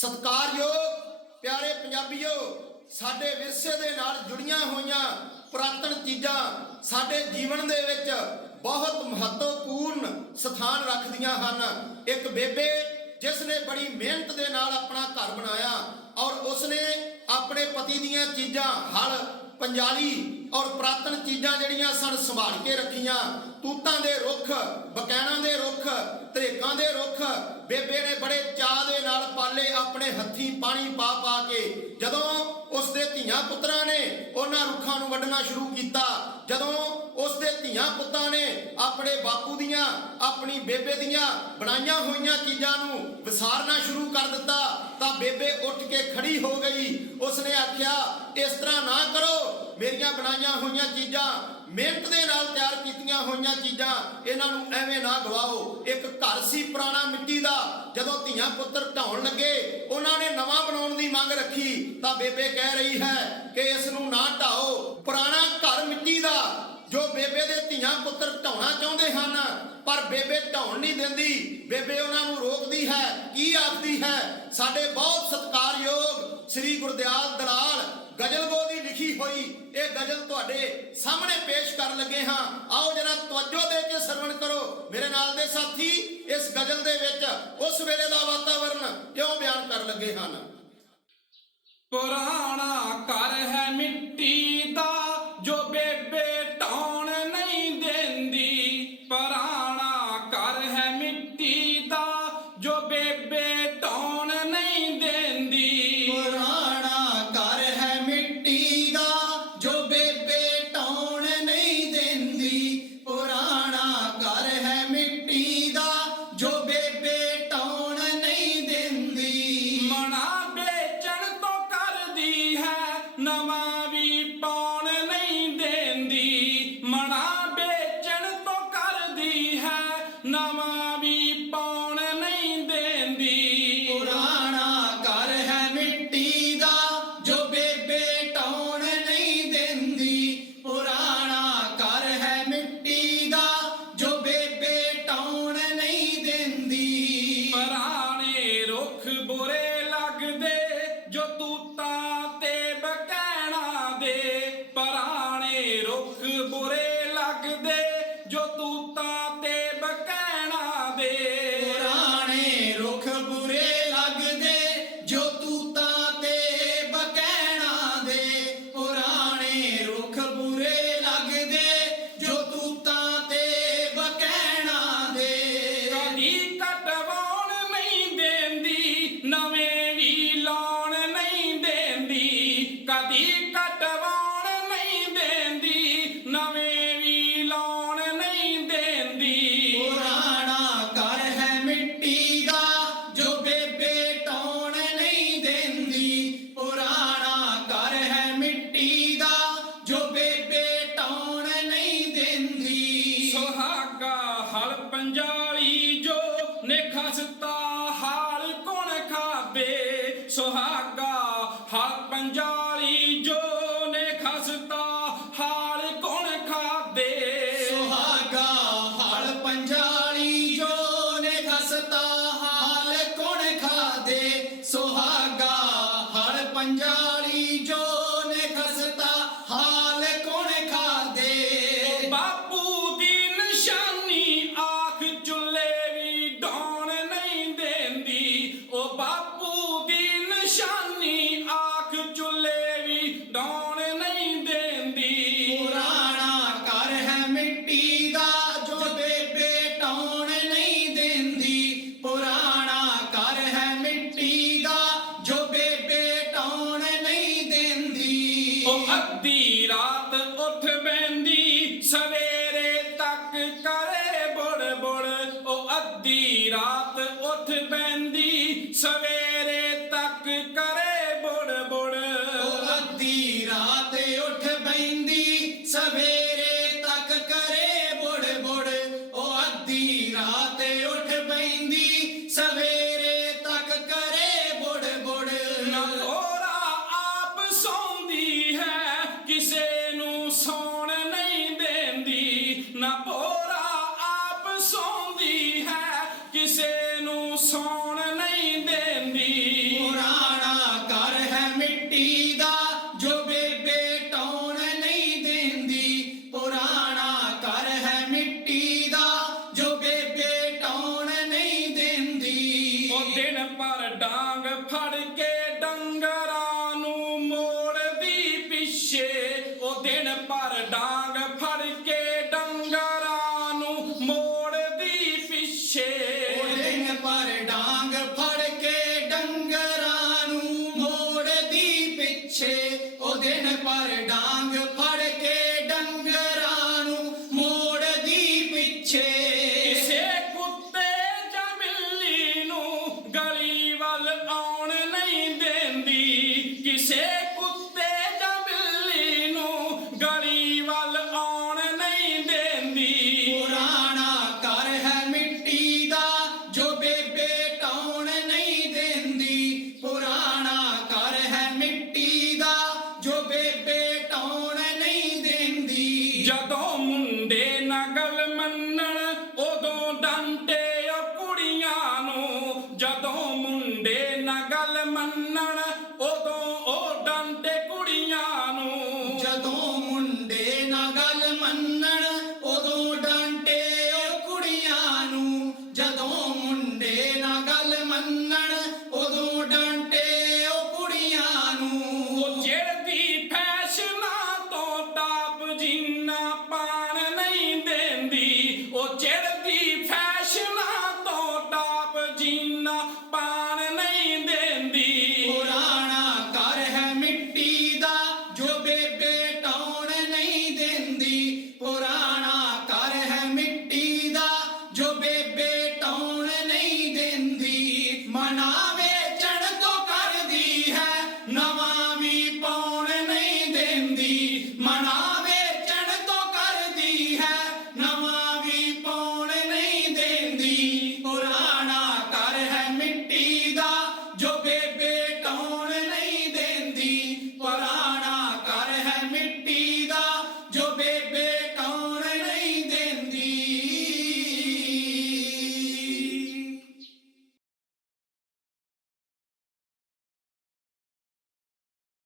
ਸਤਿਕਾਰਯੋਗ ਪਿਆਰੇ ਪੰਜਾਬੀਓ, ਸਾਡੇ ਵਿਰਸੇ ਦੇ ਨਾਲ ਜੁੜੀਆਂ ਹੋਈਆਂ ਪੁਰਾਤਨ ਚੀਜ਼ਾਂ ਸਾਡੇ ਜੀਵਨ ਦੇ ਵਿੱਚ ਬਹੁਤ ਮਹੱਤਵਪੂਰਨ ਸਥਾਨ ਰੱਖਦੀਆਂ ਹਨ। ਇੱਕ ਬੇਬੇ ਜਿਸ ਨੇ ਬੜੀ ਮਿਹਨਤ ਦੇ ਨਾਲ ਆਪਣਾ ਘਰ ਬਣਾਇਆ ਔਰ ਉਸਨੇ ਆਪਣੇ ਪਤੀ ਦੀਆਂ ਚੀਜ਼ਾਂ ਹਲ, ਪੰਜਾਲੀ ਔਰ ਪੁਰਾਤਨ ਚੀਜ਼ਾਂ ਜਿਹੜੀਆਂ ਸਨ ਸੰਭਾਲ ਕੇ ਰੱਖੀਆਂ। ਤੂਤਾਂ ਦੇ ਰੁੱਖ, ਬਕੈਣਾ ਦੇ ਰੁੱਖ ਧਰੇਕਾਂ ਦੇ ਰੁੱਖ, ਬੇਬੇ ਪਾਲੇ ਆਪਣੇ ਪਾਣੀ ਪਾ ਪਾ ਕੇ ਜਦੋਂ ਉਸ ਦੇ ਧੀਆਂ ਪੁੱਤਰਾਂ ਨੇ ਉਹਨਾਂ ਰੁੱਖਾਂ ਨੂੰ ਵੱਢਣਾ ਸ਼ੁਰੂ ਕੀਤਾ, ਜਦੋਂ ਉਸ ਦੇ ਧੀਆਂ ਪੁੱਤਾਂ ਨੇ ਆਪਣੇ ਬਾਪੂ ਦੀਆਂ, ਆਪਣੀ ਬੇਬੇ ਦੀਆਂ ਬਣਾਈਆਂ ਹੋਈਆਂ ਚੀਜ਼ਾਂ ਨੂੰ ਵਿਸਾਰਨਾ ਸ਼ੁਰੂ ਕਰ ਦਿੱਤਾ, ਤਾਂ ਬੇਬੇ ਉੱਠ ਕੇ ਖੜੀ ਹੋ ਗਈ। ਉਸਨੇ ਆਖਿਆ, ਇਸ ਤਰ੍ਹਾਂ ਨਾ ਕਰੋ। ਮੇਰੀਆਂ ਬਣਾਈਆਂ ਹੋਈਆਂ ਚੀਜ਼ਾਂ ਮਿਹਨਤ ਦੇ ਨਾਲ ਤਿਆਰ ਕੀਤੀਆਂ ਹੋਈਆਂ ਚੀਜ਼ਾਂ, ਇਹਨਾਂ ਨੂੰ ਐਵੇਂ ਨਾ ਗਵਾਓ ਇੱਕ ਪੁੱਤਰ ਢਾਉਣ ਲੱਗੇ, ਉਹਨਾਂ ਨੇ ਨਵਾਂ ਬਣਾਉਣ ਦੀ ਮੰਗ ਰੱਖੀ। ਤਾਂ ਬੇਬੇ ਕਹਿ ਰਹੀ ਹੈ ਕਿ ਇਸ ਨੂੰ ਨਾ ਢਾਓ। ਪੁਰਾਣਾ ਘਰ ਮਿੱਟੀ ਦਾ, ਜੋ ਬੇਬੇ ਦੇ ਧੀਆਂ ਪੁੱਤਰ ਢਾਉਣਾ ਚਾਹੁੰਦੇ ਹਨ, ਪਰ ਬੇਬੇ ਢਾਉਣ ਨਹੀਂ ਦਿੰਦੀ। ਬੇਬੇ ਉਹਨਾਂ ਨੂੰ ਰੋਕਦੀ ਹੈ, ਕੀ ਆਖਦੀ ਹੈ? ਸਾਡੇ ਬਹੁਤ ਸਤਿਕਾਰਯੋਗ ਸ੍ਰੀ ਗੁਰਦਿਆਲ ਦਲਾਲ, ਗਜ਼ਲ ਗੋ ਦੀ ਲਿਖੀ ਹੋਈ ਇਹ ਗਜ਼ਲ ਤੁਹਾਡੇ ਸਾਹਮਣੇ ਪੇਸ਼ ਕਰਨ ਲੱਗੇ ਹਾਂ। ਆਓ ਜਰਾ ਤਵੱਜੋ ਦੇ ਕੇ ਸਰਵਣ ਕਰੋ। ਨਾਲ ਦੇ ਸਾਥੀ ਇਸ ਗਜ਼ਲ ਦੇ ਵਿੱਚ ਉਸ ਵੇਲੇ ਦਾ ਵਾਤਾਵਰਣ ਕਿਉਂ ਬਿਆਨ ਕਰਨ ਲੱਗੇ ਹਨ? ਪੁਰਾਣਾ ਘਰ ਹੈ ਮਿੱਟੀ ਦਾ, ਜੋ ਬੇਬੇ ਹਲ ਪੰਜਾਲੀ ਅੱਧੀ ਰਾਤ ਉੱਠ ਬੈਂਦੀ ਸਵੇਰੇ ਤੱਕ ਕਰੇ ਬੁੜ ਬੁੜ ਉਹ ਅੱਧੀ ਰਾਤ ਉੱਠ ਬੈਂਦੀ ਸਵੇਰੇ song. ਨਾ ਮੰਨਣ ਉਦੋਂ ਡਾਂਟੇ ਕੁੜੀਆਂ ਨੂੰ। ਜਦੋਂ ਮੁੰਡੇ ਨਾ ਗੱਲ ਮੰਨਣ